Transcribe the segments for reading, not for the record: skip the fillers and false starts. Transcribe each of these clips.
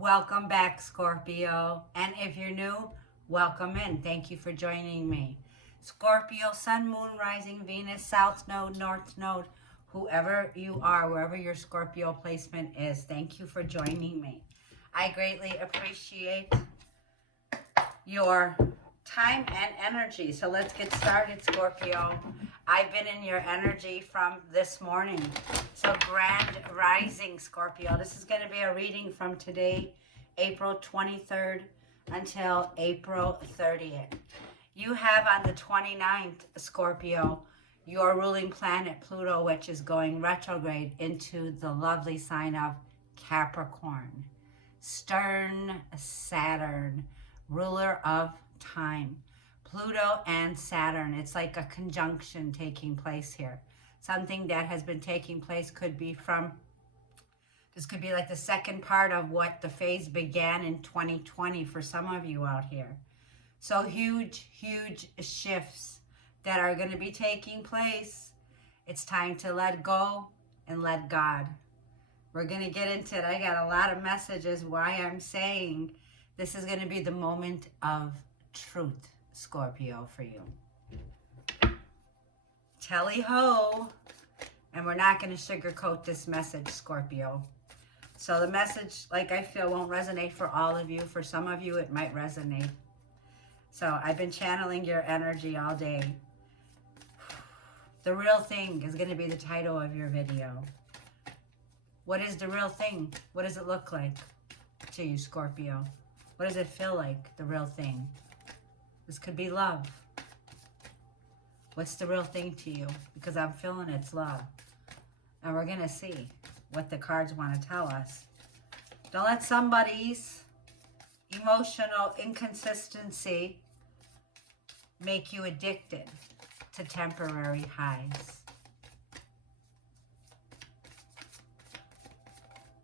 Welcome back, Scorpio. And if you're new, welcome in. Thank you for joining me. Scorpio, Sun, Moon, Rising, Venus, South Node, North Node, whoever you are, wherever your Scorpio placement is, thank you for joining me. I greatly appreciate your time and energy. So let's get started, Scorpio. I've been in your energy from this morning. So grand rising, Scorpio. This is going to be a reading from today, April 23rd until April 30th. You have on the 29th, Scorpio, your ruling planet Pluto, which is going retrograde into the lovely sign of Capricorn. Stern Saturn, ruler of time. Pluto and Saturn, it's like a conjunction taking place here. Something that has been taking place could be this could be like the second part of what the phase began in 2020 for some of you out here. So huge shifts that are going to be taking place. It's time to let go and let God. We're going to get into it. I got a lot of messages why I'm saying this is going to be the moment of truth, Scorpio, for you. Tally-ho. And we're not going to sugarcoat this message, Scorpio. So the message, like I feel, won't resonate for all of you. For some of you, it might resonate. So I've been channeling your energy all day. The real thing is going to be the title of your video. What is the real thing? What does it look like to you, Scorpio? What does it feel like, the real thing? This could be love. What's the real thing to you? Because I'm feeling it's love. And we're going to see what the cards want to tell us. Don't let somebody's emotional inconsistency make you addicted to temporary highs.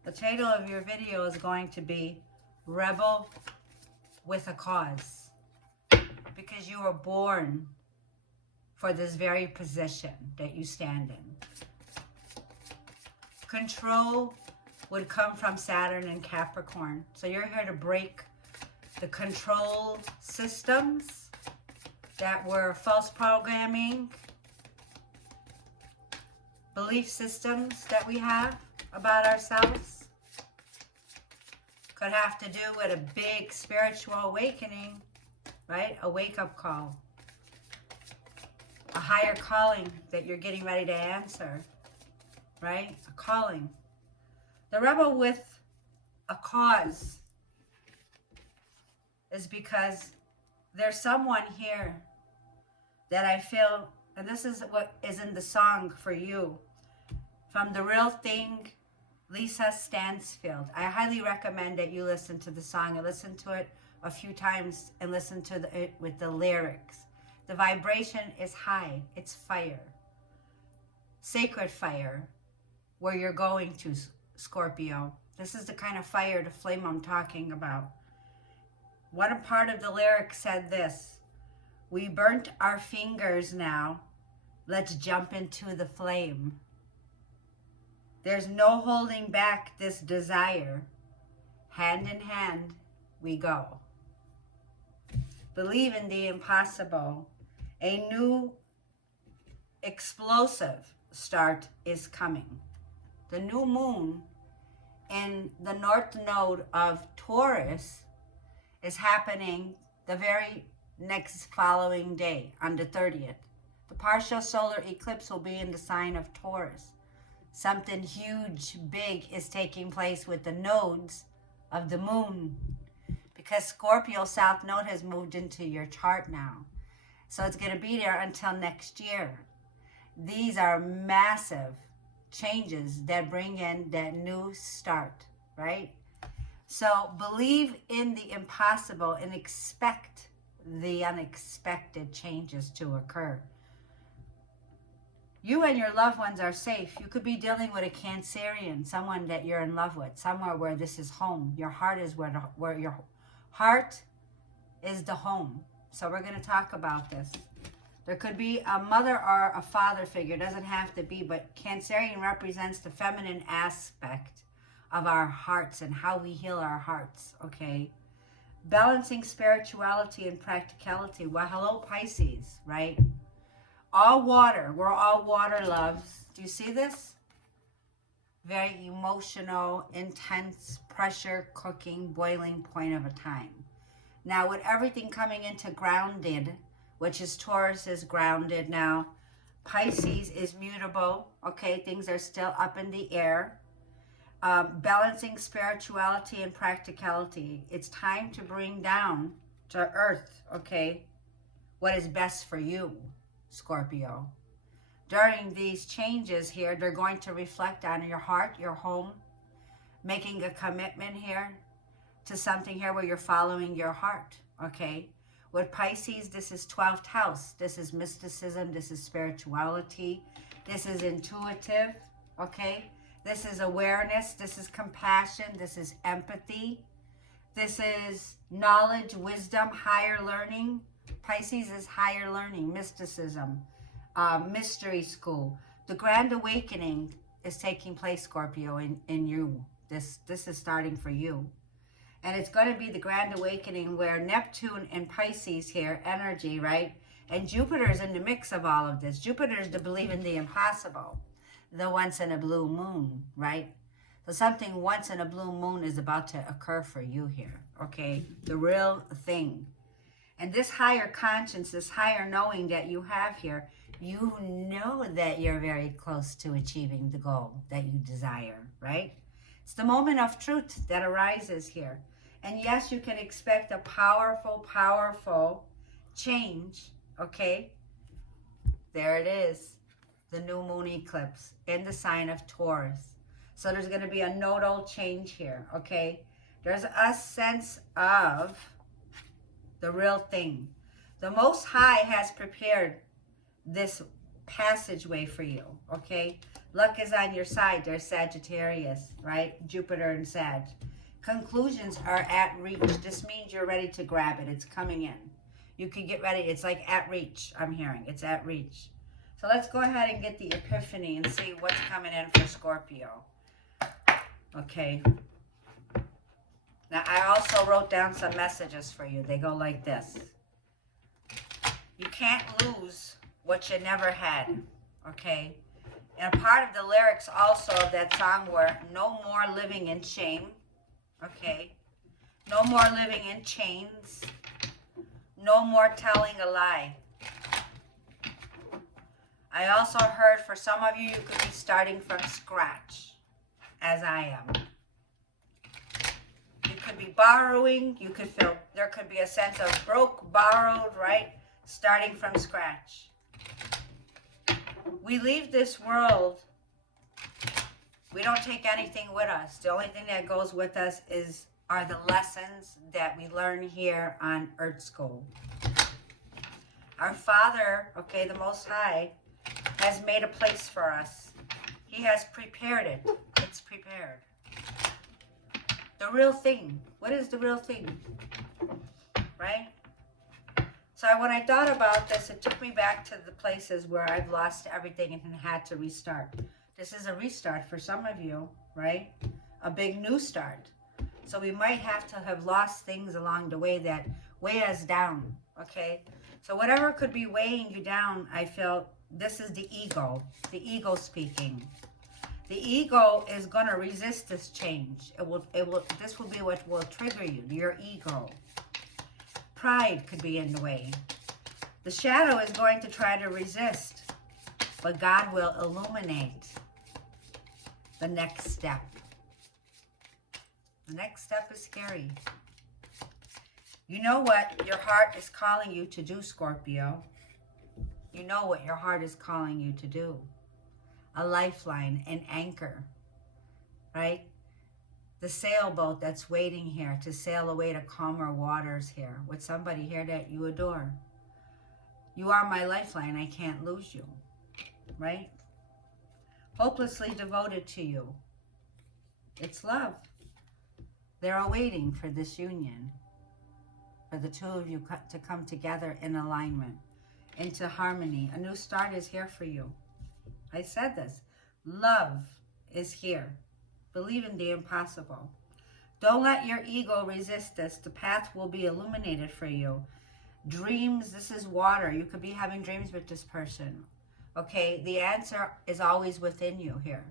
The title of your video is going to be Rebel with a Cause. Because you were born for this very position that you stand in. Control would come from Saturn and Capricorn. So you're here to break the control systems that were false programming, belief systems that we have about ourselves. Could have to do with a big spiritual awakening, right? A wake-up call. A higher calling that you're getting ready to answer, right? A calling. The rebel with a cause is because there's someone here that I feel, and this is what is in the song for you, from The Real Thing, Lisa Stansfield. I highly recommend that you listen to the song and listen to it a few times and listen to it with the lyrics. The vibration is high. It's fire. Sacred fire, where you're going to, Scorpio. This is the kind of fire, the flame I'm talking about. One part of the lyric said this: we burnt our fingers now. Let's jump into the flame. There's no holding back this desire. Hand in hand, we go. Believe in the impossible. A new explosive start is coming. The new moon in the north node of Taurus is happening the very next following day, on the 30th. The partial solar eclipse will be in the sign of Taurus. Something huge, big is taking place with the nodes of the moon, because Scorpio South Node has moved into your chart now. So it's going to be there until next year. These are massive changes that bring in that new start, right? So believe in the impossible and expect the unexpected changes to occur. You and your loved ones are safe. You could be dealing with a Cancerian, someone that you're in love with, somewhere where this is home. Your heart is where your heart is the home. So we're going to talk about this. There could be a mother or a father figure. It doesn't have to be, but Cancerian represents the feminine aspect of our hearts and how we heal our hearts, okay? Balancing spirituality and practicality. Well, hello, Pisces, right? All water. We're all water loves. Do you see this? Very emotional, intense, pressure, cooking, boiling point of a time. Now, with everything coming into grounded, which is Taurus is grounded now, Pisces is mutable, okay? Things are still up in the air. Balancing spirituality and practicality. It's time to bring down to earth, okay, what is best for you, Scorpio. During these changes here, they're going to reflect on your heart, your home, making a commitment here to something here where you're following your heart, okay? With Pisces, this is 12th house. This is mysticism. This is spirituality. This is intuitive, okay? This is awareness. This is compassion. This is empathy. This is knowledge, wisdom, higher learning. Pisces is higher learning, mysticism, mystery school. The grand awakening is taking place, Scorpio, in you. This is starting for you. And it's going to be the grand awakening where Neptune and Pisces here, energy, right? And Jupiter's in the mix of all of this. Jupiter's to believe in the impossible, the once in a blue moon, right? So something once in a blue moon is about to occur for you here, okay? The real thing. And this higher conscience, this higher knowing that you have here, you know that you're very close to achieving the goal that you desire, right? It's the moment of truth that arises here. And yes, you can expect a powerful, powerful change, okay? There it is, the new moon eclipse in the sign of Taurus. So there's going to be a nodal change here, okay? There's a sense of the real thing. The Most High has prepared this passageway for you, okay? Luck is on your side. There's Sagittarius, right? Jupiter and Sag. Conclusions are at reach. This means you're ready to grab it. It's coming in. You can get ready. It's like at reach, I'm hearing. It's at reach. So let's go ahead and get the epiphany and see what's coming in for Scorpio. Okay. Now, I also wrote down some messages for you. They go like this. You can't lose what you never had, okay? And a part of the lyrics also of that song were no more living in shame, okay? No more living in chains. No more telling a lie. I also heard for some of you, you could be starting from scratch, as I am. You could be borrowing. You could feel, there could be a sense of broke, borrowed, right? Starting from scratch. We leave this world. We don't take anything with us. The only thing that goes with us are the lessons that we learn here on Earth School. Our Father, okay, the Most High, has made a place for us. He has prepared it. It's prepared. The real thing. What is the real thing? Right? So when I thought about this, it took me back to the places where I've lost everything and had to restart. This is a restart for some of you, right? A big new start. So we might have to have lost things along the way that weigh us down, okay? So whatever could be weighing you down, I feel this is the ego speaking. The ego is going to resist this change. This will be what will trigger you, your ego. Pride could be in the way. The shadow is going to try to resist, but God will illuminate the next step. The next step is scary. You know what your heart is calling you to do, Scorpio. You know what your heart is calling you to do. A lifeline, an anchor, right? The sailboat that's waiting here to sail away to calmer waters here with somebody here that you adore. You are my lifeline. I can't lose you, right? Hopelessly devoted to you. It's love. They're awaiting for this union, for the two of you to come together in alignment, into harmony. A new start is here for you. I said this. Love is here. Believe in the impossible. Don't let your ego resist this. The path will be illuminated for you. Dreams, this is water. You could be having dreams with this person. Okay, the answer is always within you here.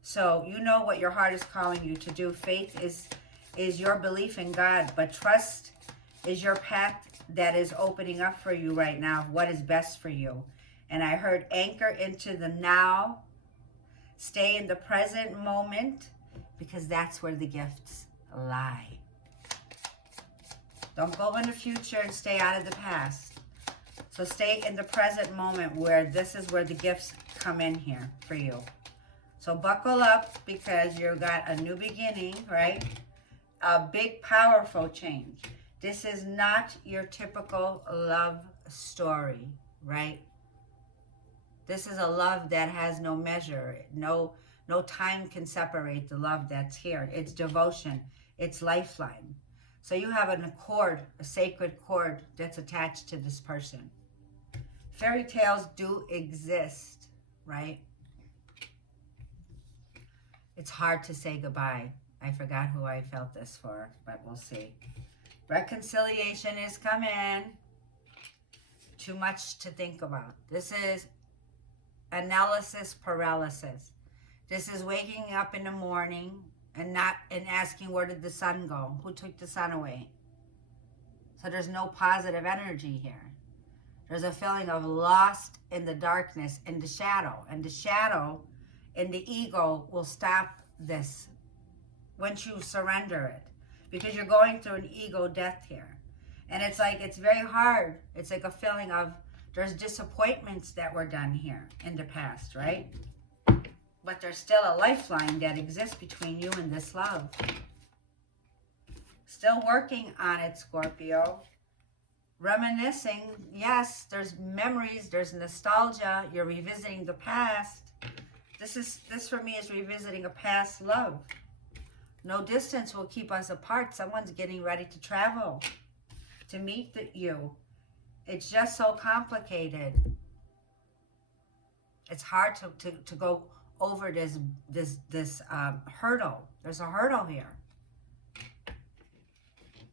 So you know what your heart is calling you to do. Faith is your belief in God, but trust is your path that is opening up for you right now, what is best for you. And I heard anchor into the now, stay in the present moment, because that's where the gifts lie. Don't go in the future and stay out of the past. So stay in the present moment where this is where the gifts come in here for you. So buckle up because you've got a new beginning, right? A big, powerful change. This is not your typical love story, right? This is a love that has no measure. No time can separate the love that's here. It's devotion. It's lifeline. So you have an accord, a sacred cord that's attached to this person. Fairy tales do exist, right? It's hard to say goodbye. I forgot who I felt this for, but we'll see. Reconciliation is coming. Too much to think about. This is analysis paralysis. This is waking up in the morning and asking, where did the sun go? Who took the sun away? So there's no positive energy here. There's a feeling of lost in the darkness, in the shadow. And the shadow and the ego will stop this once you surrender it. Because you're going through an ego death here. And it's like, it's very hard. It's like a feeling of, there's disappointments that were done here in the past, right? But there's still a lifeline that exists between you and this love. Still working on it, Scorpio. Reminiscing, yes, there's memories, there's nostalgia. You're revisiting the past. This for me is revisiting a past love. No distance will keep us apart. Someone's getting ready to travel to meet you. It's just so complicated. It's hard to go over this hurdle. There's a hurdle here.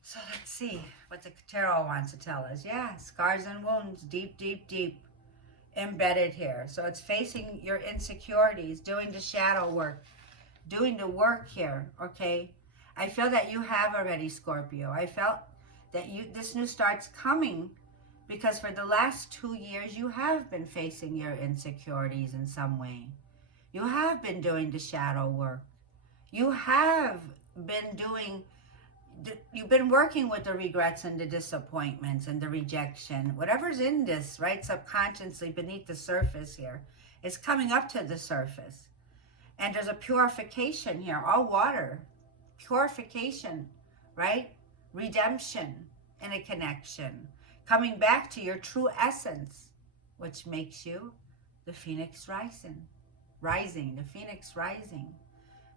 So let's see what the tarot wants to tell us. Yeah, scars and wounds, deep, deep, deep embedded here. So it's facing your insecurities, doing the shadow work, doing the work here, okay? I feel that you have already, Scorpio. I felt that this new start's coming because for the last 2 years, you have been facing your insecurities in some way. You have been doing the shadow work. You have been you've been working with the regrets and the disappointments and the rejection. Whatever's in this, right, subconsciously beneath the surface here, is coming up to the surface. And there's a purification here, all water. Purification, right? Redemption in a connection. Coming back to your true essence, which makes you the phoenix rising, the phoenix rising.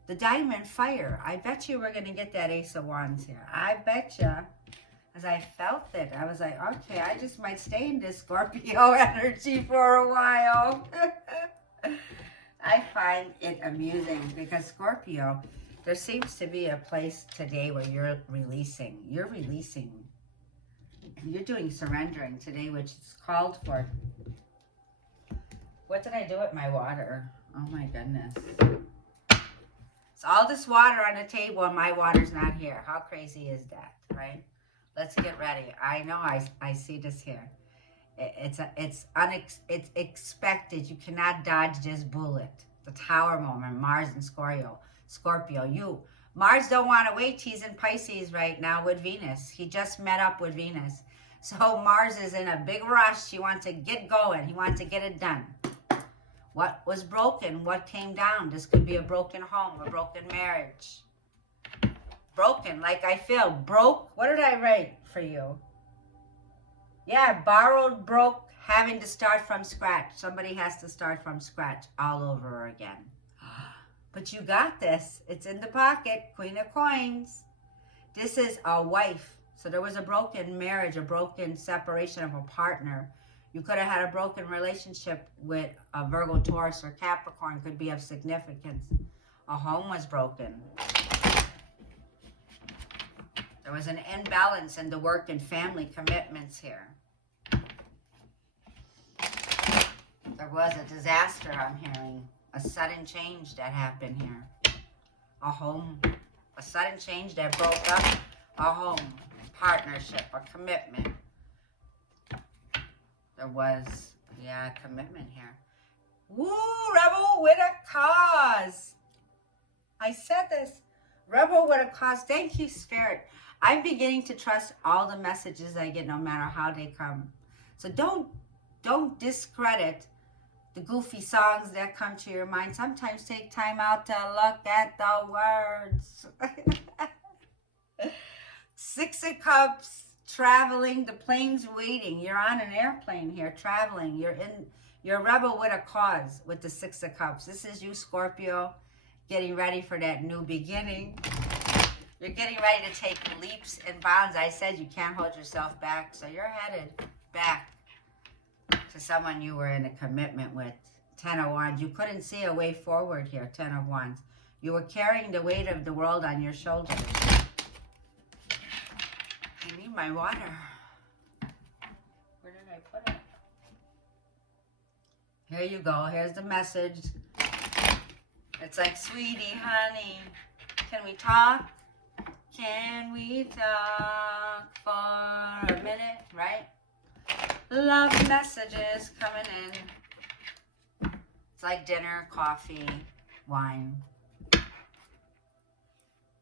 The diamond fire. I bet you we're going to get that Ace of Wands here. I bet you. As I felt it, I was like, okay, I just might stay in this Scorpio energy for a while. I find it amusing because Scorpio, there seems to be a place today where you're releasing. You're doing surrendering today, which is called for. What did I do with my water? Oh my goodness. It's all this water on the table and my water's not here. How crazy is that, right? Let's get ready. I know I see this here. It's expected. You cannot dodge this bullet. The Tower moment, Mars and Scorpio. Mars don't want to wait. He's in Pisces right now with Venus. He just met up with Venus. So Mars is in a big rush. He wants to get going. He wants to get it done. What was broken? What came down? This could be a broken home, a broken marriage. Broken, like I feel. Broke. What did I write for you? Yeah, borrowed, broke, having to start from scratch. Somebody has to start from scratch all over again. But you got this. It's in the pocket. Queen of Coins. This is a wife. So there was a broken marriage, a broken separation of a partner. You could have had a broken relationship with a Virgo, Taurus, or Capricorn. Could be of significance. A home was broken. There was an imbalance in the work and family commitments here. There was a disaster, I'm hearing. A sudden change that happened here. A home, a sudden change that broke up a home, partnership, a commitment. There was, yeah, a commitment here. Woo, rebel with a cause. I said this. Rebel with a cause. Thank you, Spirit. I'm beginning to trust all the messages I get, no matter how they come. So don't discredit the goofy songs that come to your mind. Sometimes take time out to look at the words. Six of Cups, traveling, the plane's waiting. You're on an airplane here, traveling. You're a rebel with a cause with the Six of Cups. This is you, Scorpio, getting ready for that new beginning. You're getting ready to take leaps and bounds. I said you can't hold yourself back, so you're headed back to someone you were in a commitment with. 10 of Wands. You couldn't see a way forward here. 10 of Wands. You were carrying the weight of the world on your shoulders. I need my water. Where did I put it? Here you go. Here's the message. It's like, sweetie, honey, can we talk? Can we talk for a minute, right? Love messages coming in. It's like dinner, coffee, wine.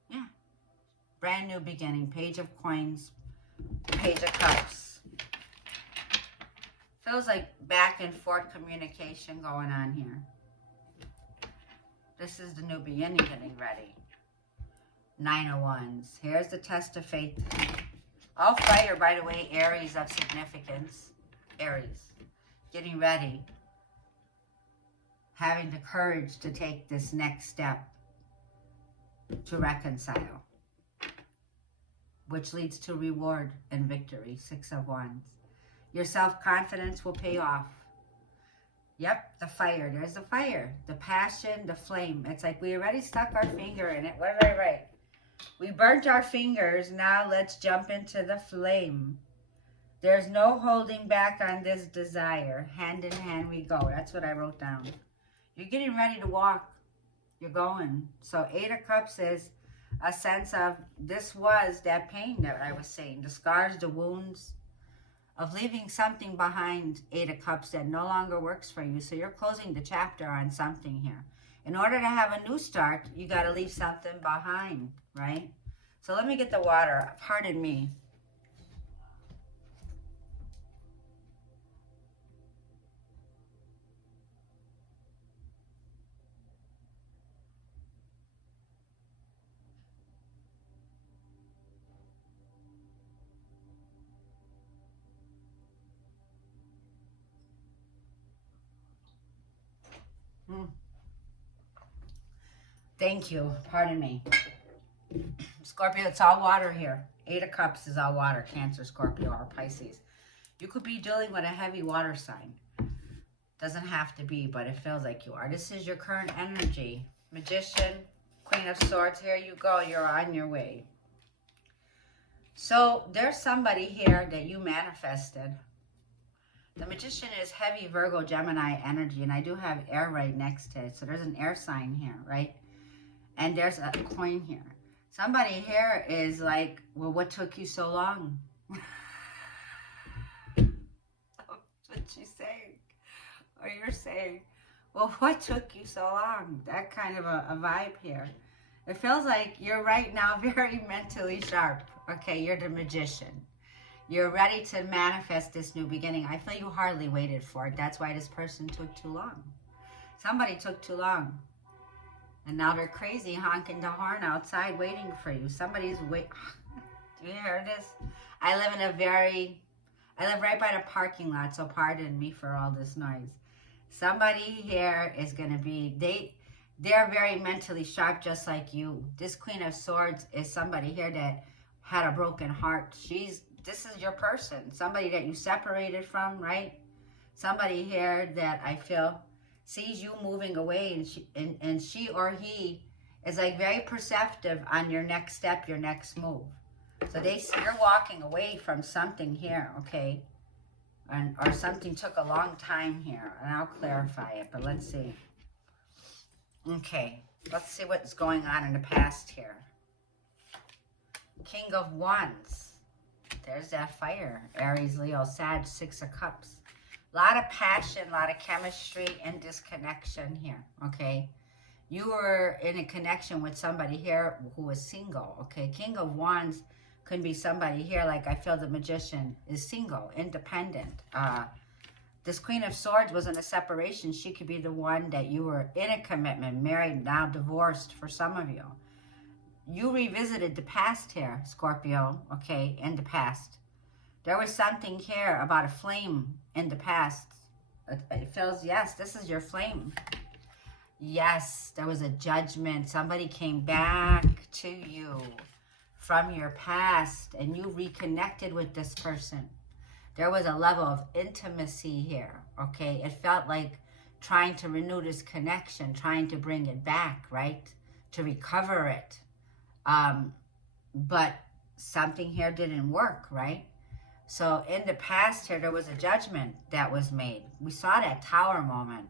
Yeah. Brand new beginning. Page of Coins, Page of Cups. Feels like back and forth communication going on here. This is the new beginning getting ready. 9 of Wands. Here's the test of faith. All fire, by the way, Aries of significance. Aries. Getting ready. Having the courage to take this next step to reconcile. Which leads to reward and victory. 6 of Wands. Your self-confidence will pay off. Yep, the fire. There's the fire. The passion, the flame. It's like we already stuck our finger in it. What did I write? We burnt our fingers. Now let's jump into the flame. There's no holding back on this desire. Hand in hand we go. That's what I wrote down. You're getting ready to walk. You're going. So 8 of Cups is a sense of this was that pain that I was saying. The scars, the wounds of leaving something behind. 8 of Cups that no longer works for you. So you're closing the chapter on something here. In order to have a new start, you got to leave something behind, right? So let me get the water. Pardon me. Thank you. Pardon me. Scorpio, it's all water here. 8 of Cups is all water. Cancer, Scorpio, or Pisces. You could be dealing with a heavy water sign. Doesn't have to be, but it feels like you are. This is your current energy. Magician, Queen of Swords. Here you go. You're on your way. So there's somebody here that you manifested. The Magician is heavy Virgo, Gemini energy, and I do have air right next to it. So there's an air sign here, right? And there's a coin here. Somebody here is like, well, what took you so long? That's what she's saying. Or you're saying, well, what took you so long? That kind of a vibe here. It feels like you're right now very mentally sharp. Okay, you're the Magician. You're ready to manifest this new beginning. I feel you hardly waited for it. That's why this person took too long. Somebody took too long. And now they're crazy honking the horn outside waiting for you. Somebody's wait. Do you hear this? I live right by the parking lot, so pardon me for all this noise. Somebody here is going to be, they're very mentally sharp just like you. This Queen of Swords is somebody here that had a broken heart. This is your person. Somebody that you separated from, right? Somebody here that I feel sees you moving away, and she or he is like very perceptive on your next step, your next move. So you're walking away from something here, okay? Or something took a long time here, and I'll clarify it, but let's see. Okay, let's see what's going on in the past here. King of Wands. There's that fire. Aries, Leo, Sag, Six of Cups. A lot of passion, a lot of chemistry and disconnection here, okay? You were in a connection with somebody here who was single, okay? King of Wands could be somebody here, like I feel the Magician is single, independent. This Queen of Swords was in a separation. She could be the one that you were in a commitment, married, now divorced for some of you. You revisited the past here, Scorpio, okay, in the past. There was something here about a flame in the past. It feels, yes, this is your flame. Yes, there was a judgment. Somebody came back to you from your past and you reconnected with this person. There was a level of intimacy here, okay? It felt like trying to renew this connection, trying to bring it back, right? To recover it. But something here didn't work, right? So in the past here, there was a judgment that was made. We saw that Tower moment.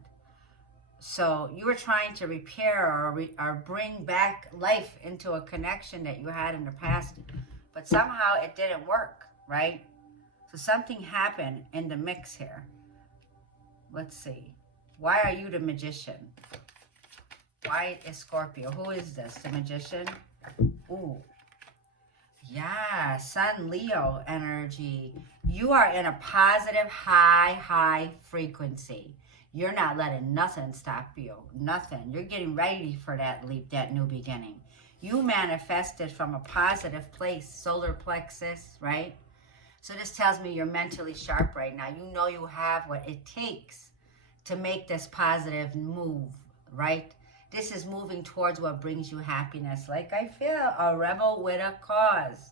So you were trying to repair or bring back life into a connection that you had in the past, but somehow it didn't work, right? So something happened in the mix here. Let's see. Why are you the Magician? Why is Scorpio? Who is this? The Magician? Ooh. Yeah, Sun, Leo energy. You are in a positive, high frequency. You're not letting nothing stop you. Nothing. You're getting ready for that leap, that new beginning. You manifested from a positive place, solar plexus, right? So this tells me you're mentally sharp right now. You know you have what it takes to make this positive move, right? This is moving towards what brings you happiness. Like I feel a rebel with a cause.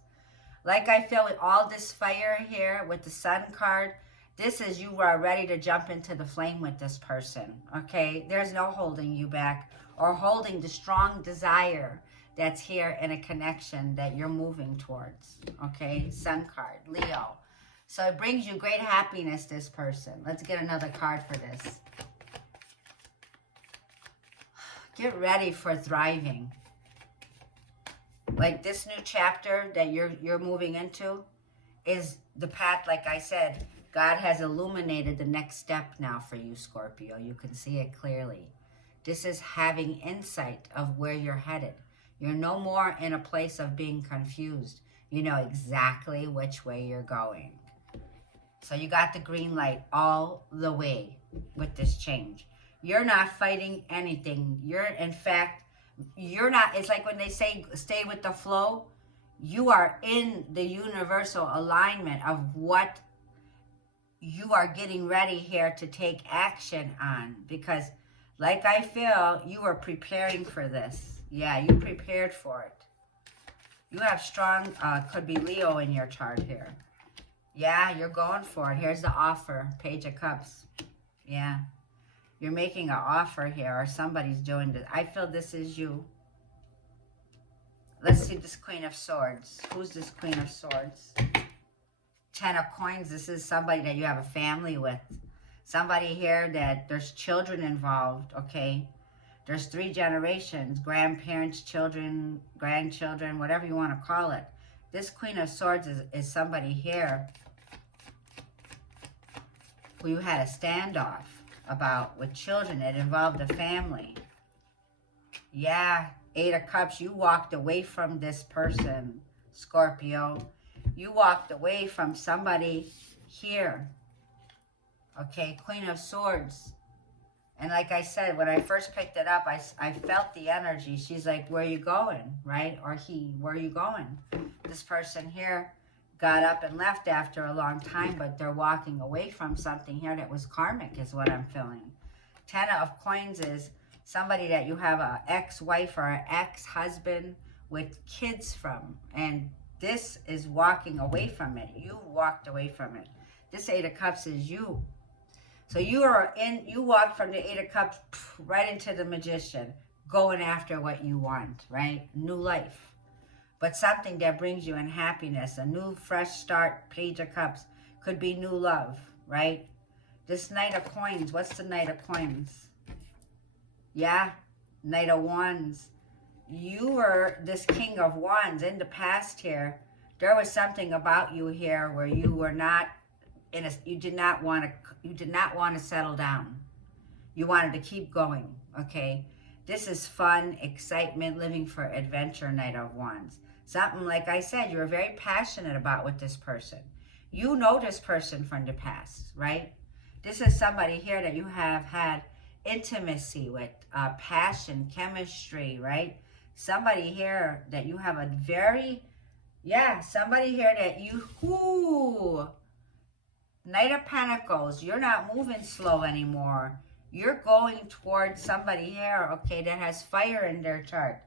Like I feel with all this fire here, with the Sun card, this is you are ready to jump into the flame with this person, okay? There's no holding you back or holding the strong desire that's here in a connection that you're moving towards, okay? Sun card, Leo. So it brings you great happiness, this person. Let's get another card for this. Get ready for thriving. Like this new chapter that you're moving into is the path, like I said, God has illuminated the next step now for you, Scorpio. You can see it clearly. This is having insight of where you're headed. You're no more in a place of being confused. You know exactly which way you're going. So you got the green light all the way with this change. You're not fighting anything. In fact, you're not, it's like when they say stay with the flow, you are in the universal alignment of what you are getting ready here to take action on, because like I feel you are preparing for this. Yeah, you prepared for it. You have strong, could be Leo in your chart here. Yeah, you're going for it. Here's the offer, Page of Cups. Yeah, you're making an offer here, or somebody's doing this. I feel this is you. Let's see this Queen of Swords. Who's this Queen of Swords? Ten of Coins. This is somebody that you have a family with. Somebody here that there's children involved, okay? There's 3 generations, grandparents, children, grandchildren, whatever you want to call it. This Queen of Swords is somebody here who you had a standoff about with children. It involved a family. Yeah, 8 of Cups. You walked away from this person, Scorpio. You walked away from somebody here. Okay, Queen of Swords. And like I said, when I first picked it up, I felt the energy. She's like, where are you going, right? Or he, where are you going? This person here got up and left after a long time, but they're walking away from something here that was karmic is what I'm feeling. 10 of Coins is somebody that you have an ex-wife or an ex-husband with kids from. And this is walking away from it. You walked away from it. This 8 of Cups is you. So you walked from the 8 of Cups right into the Magician. going after what you want, right? New life. But something that brings you in happiness, a new fresh start, Page of Cups, could be new love, right? This Knight of Coins, what's the Knight of Coins? Yeah, Knight of Wands. You were this King of Wands in the past here. There was something about you here where you were not in a, you did not want to settle down. You wanted to keep going, okay? This is fun, excitement, living for adventure, Knight of Wands. Something, like I said, you were very passionate about with this person. You know this person from the past, right? This is somebody here that you have had intimacy with, passion, chemistry, right? Somebody here that you have a very, yeah, somebody here that you, ooh, Knight of Pentacles, you're not moving slow anymore. You're going towards somebody here, okay, that has fire in their chart.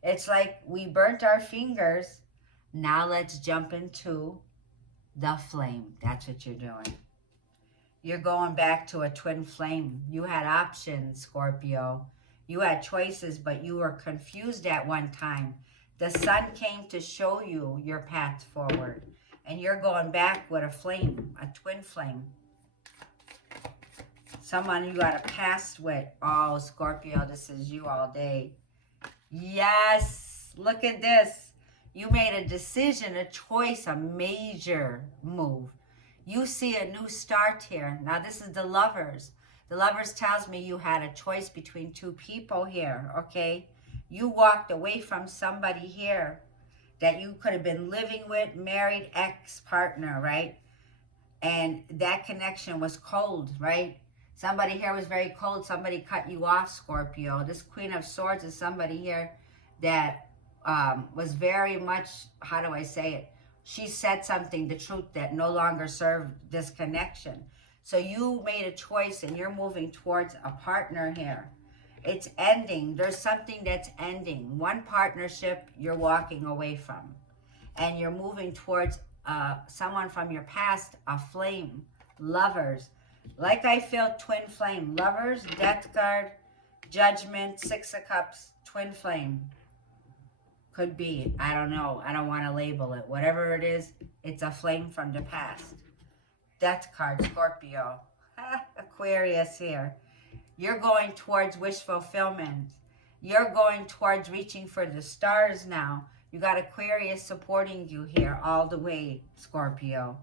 It's like we burnt our fingers. Now let's jump into the flame. That's what you're doing. You're going back to a twin flame. You had options, Scorpio. You had choices, but you were confused at one time. The sun came to show you your path forward. And you're going back with a flame, a twin flame. Someone you got a past with. Oh, Scorpio, this is you all day. Yes, look at this. You made a decision, a choice, a major move. You see a new start here. Now, this is the Lovers. The Lovers tells me you had a choice between two people here, okay? You walked away from somebody here that you could have been living with, married, ex-partner, right? And that connection was cold, right? Somebody here was very cold. Somebody cut you off, Scorpio. This Queen of Swords is somebody here that was very much, how do I say it? She said something, the truth, that no longer served this connection. So you made a choice and you're moving towards a partner here. It's ending. There's something that's ending. One partnership you're walking away from. And you're moving towards someone from your past, a flame. Lovers. Like I feel twin flame. Lovers, Death card, Judgment, Six of Cups, twin flame. Could be. I don't know. I don't want to label it. Whatever it is, it's a flame from the past. Death card, Scorpio. Aquarius here. You're going towards wish fulfillment. You're going towards reaching for the stars now. You got Aquarius supporting you here all the way, Scorpio.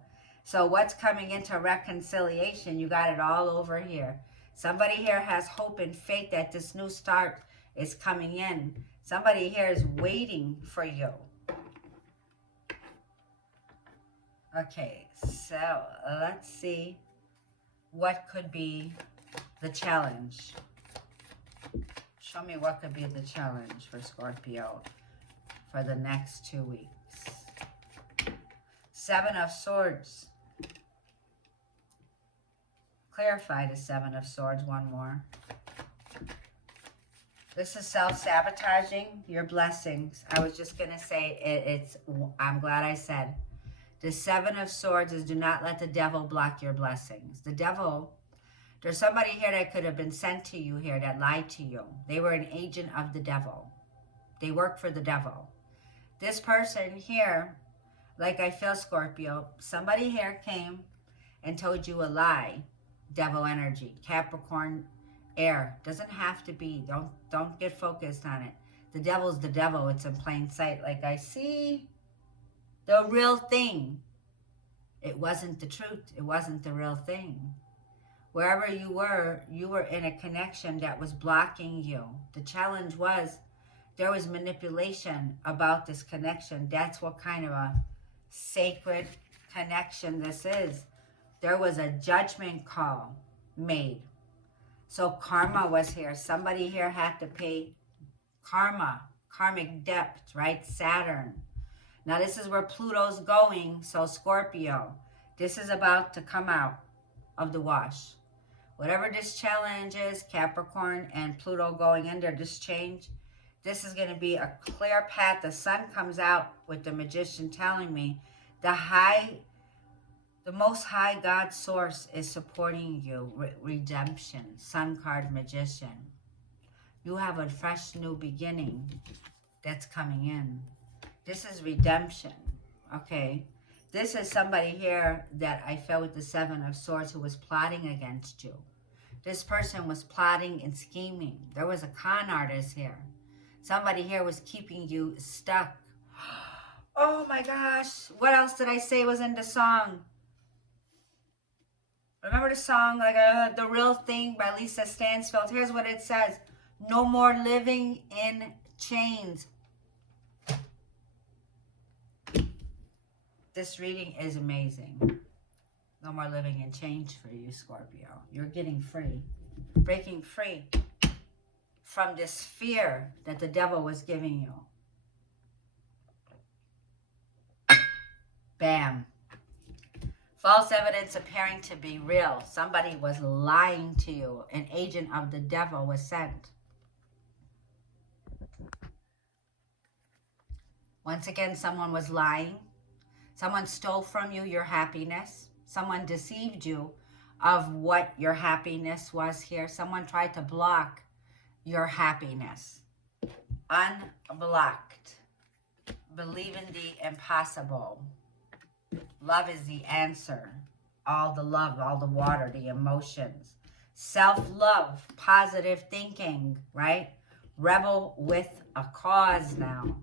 So what's coming into reconciliation? You got it all over here. Somebody here has hope and faith that this new start is coming in. Somebody here is waiting for you. Okay, so let's see what could be the challenge. Show me what could be the challenge for Scorpio for the next 2 weeks. Seven of Swords. Clarify the Seven of Swords one more. This is self-sabotaging your blessings. I was just going to say I'm glad I said. The Seven of Swords is do not let the devil block your blessings. The devil, there's somebody here that could have been sent to you here that lied to you. They were an agent of the devil. They work for the devil. This person here, like I feel, Scorpio, somebody here came and told you a lie. Devil energy. Capricorn, air. Doesn't have to be. Don't get focused on it. The devil's the devil. It's in plain sight. Like I see the real thing. It wasn't the truth. It wasn't the real thing. Wherever you were in a connection that was blocking you. The challenge was there was manipulation about this connection. That's what kind of a sacred connection this is. There was a judgment call made. So karma was here. Somebody here had to pay karma, karmic debt, right? Saturn. Now this is where Pluto's going. So Scorpio, this is about to come out of the wash. Whatever this challenge is, Capricorn and Pluto going in there, this change, this is going to be a clear path. The sun comes out with the Magician telling me the Most High God Source is supporting you. Redemption. Sun card, Magician. You have a fresh new beginning that's coming in. This is redemption, okay? This is somebody here that I felt with the Seven of Swords who was plotting against you. This person was plotting and scheming. There was a con artist here. Somebody here was keeping you stuck. Oh my gosh. What else did I say was in the song? Remember the song, like The Real Thing by Lisa Stansfield? Here's what it says. No more living in chains. This reading is amazing. No more living in chains for you, Scorpio. You're getting free. Breaking free from this fear that the devil was giving you. Bam. False evidence appearing to be real. Somebody was lying to you. An agent of the devil was sent. Once again, someone was lying. Someone stole from you your happiness. Someone deceived you of what your happiness was here. Someone tried to block your happiness. Unblocked. Believe in the impossible. Love is the answer. All the love, all the water, the emotions. Self-love, positive thinking, right? Rebel with a cause now.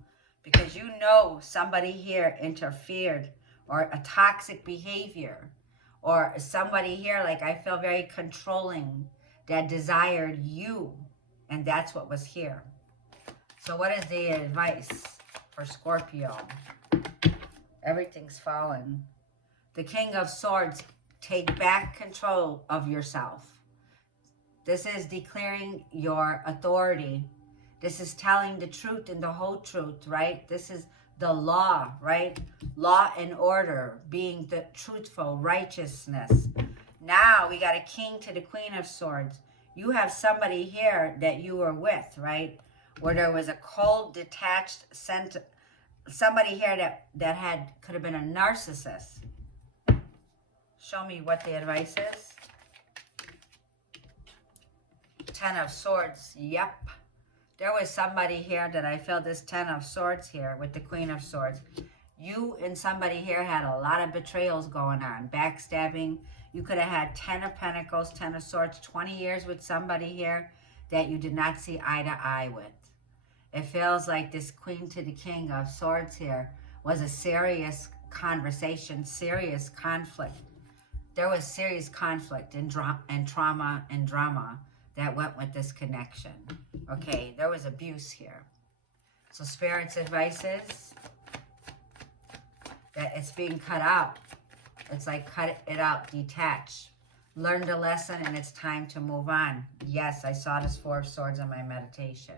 Because you know somebody here interfered, or a toxic behavior, or somebody here, like I feel very controlling, that desired you, and that's what was here. So what is the advice for Scorpio? Everything's fallen. The King of Swords, take back control of yourself. This is declaring your authority. This is telling the truth and the whole truth, right? This is the law, right? Law and order, being the truthful, righteousness. Now we got a King to the Queen of Swords. You have somebody here that you were with, right? Where there was a cold, detached scent. Somebody here that could have been a narcissist. Show me what the advice is. Ten of Swords. Yep. There was somebody here that I feel this Ten of Swords here with the Queen of Swords. You and somebody here had a lot of betrayals going on. Backstabbing. You could have had 10 of Pentacles, 10 of Swords, 20 years with somebody here that you did not see eye to eye with. It feels like this Queen to the King of Swords here was a serious conversation, serious conflict. There was serious conflict and trauma and drama that went with this connection. Okay, there was abuse here. So Spirit's advice is that it's being cut out. It's like cut it out, detach. Learn the lesson and it's time to move on. Yes, I saw this Four of Swords in my meditation.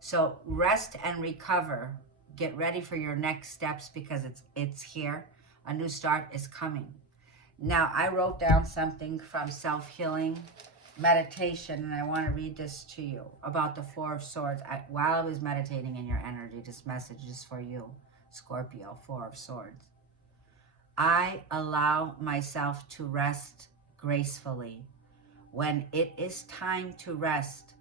So rest and recover. Get ready for your next steps because it's here. A new start is coming. Now, I wrote down something from self-healing meditation, and I want to read this to you about the Four of Swords. While I was meditating in your energy, this message is for you, Scorpio, Four of Swords. I allow myself to rest gracefully when it is time to rest,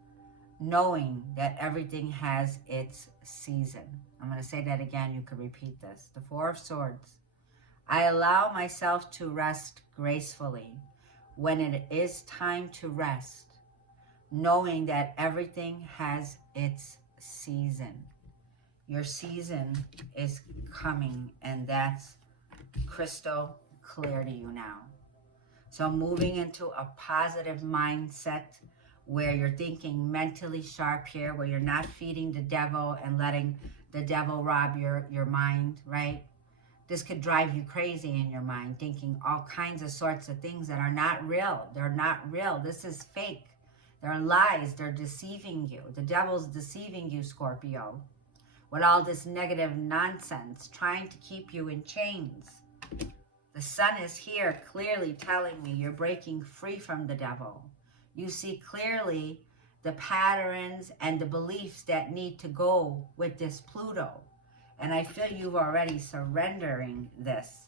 knowing that everything has its season. I'm going to say that again. You could repeat this. The Four of Swords. I allow myself to rest gracefully when it is time to rest, knowing that everything has its season. Your season is coming, and that's crystal clear to you now. So moving into a positive mindset where you're thinking mentally sharp here, where you're not feeding the devil and letting the devil rob your mind, right? This could drive you crazy in your mind, thinking all kinds of sorts of things that are not real. They're not real. This is fake. They're lies. They're deceiving you. The devil's deceiving you, Scorpio, with all this negative nonsense, trying to keep you in chains. The sun is here clearly telling me you're breaking free from the devil. You see clearly the patterns and the beliefs that need to go with this Pluto. And I feel you've already surrendering this.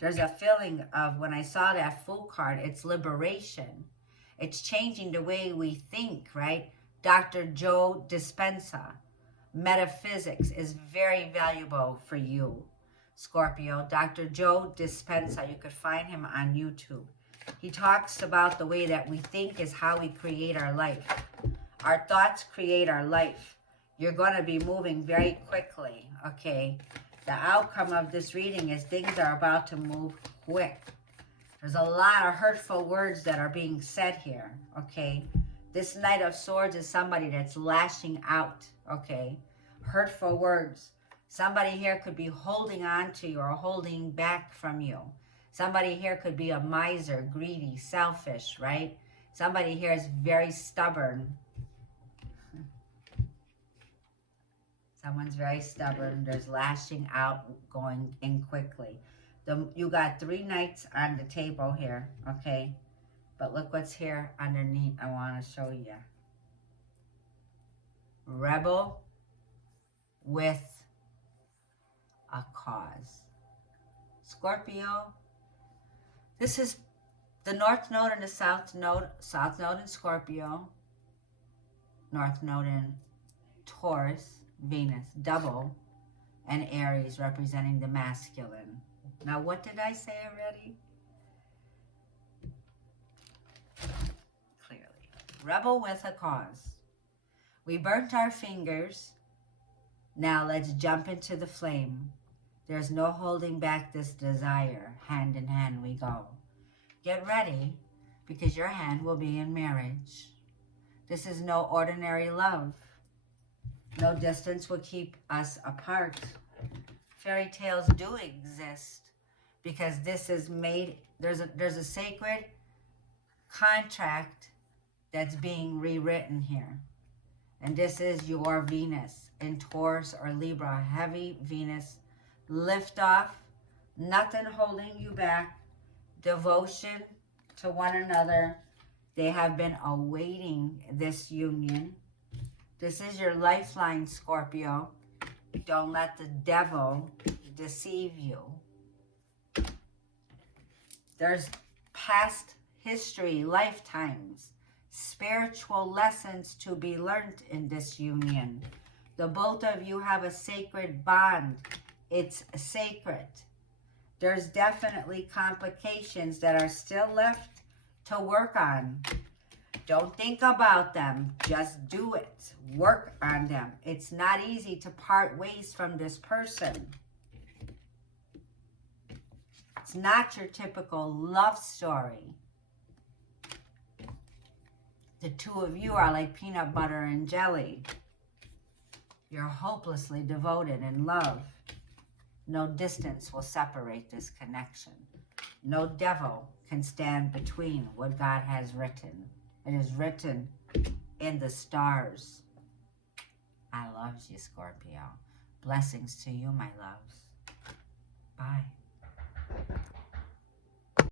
There's a feeling of, when I saw that Fool card, it's liberation. It's changing the way we think, right? Dr. Joe Dispenza. Metaphysics is very valuable for you, Scorpio. Dr. Joe Dispenza, you could find him on YouTube. He talks about the way that we think is how we create our life. Our thoughts create our life. You're going to be moving very quickly, okay? The outcome of this reading is things are about to move quick. There's a lot of hurtful words that are being said here, okay? This Knight of Swords is somebody that's lashing out, okay? Hurtful words. Somebody here could be holding on to you or holding back from you. Somebody here could be a miser, greedy, selfish, right? Somebody here is very stubborn. Someone's very stubborn. There's lashing out, going in quickly. You got 3 knights on the table here, okay? But look what's here underneath. I want to show you. Rebel with a cause. Scorpio, this is the North Node and the South Node. South Node in Scorpio. North Node in Taurus, Venus, double, and Aries representing the masculine. Now, what did I say already? Clearly. Rebel with a cause. We burnt our fingers. Now let's jump into the flame. There's no holding back this desire. Hand in hand we go. Get ready, because your hand will be in marriage. This is no ordinary love. No distance will keep us apart. Fairy tales do exist, because this is made, there's a sacred contract that's being rewritten here. And this is your Venus in Taurus or Libra, heavy Venus, lift off, nothing holding you back, devotion to one another. They have been awaiting this union. This is your lifeline, Scorpio. Don't let the devil deceive you. There's past history, lifetimes, spiritual lessons to be learned in this union. The both of you have a sacred bond. It's sacred. There's definitely complications that are still left to work on. Don't think about them. Just do it. Work on them. It's not easy to part ways from this person. It's not your typical love story. The two of you are like peanut butter and jelly. You're hopelessly devoted in love. No distance will separate this connection. No devil can stand between what God has written. It is written in the stars. I love you, Scorpio. Blessings to you, my loves. Bye.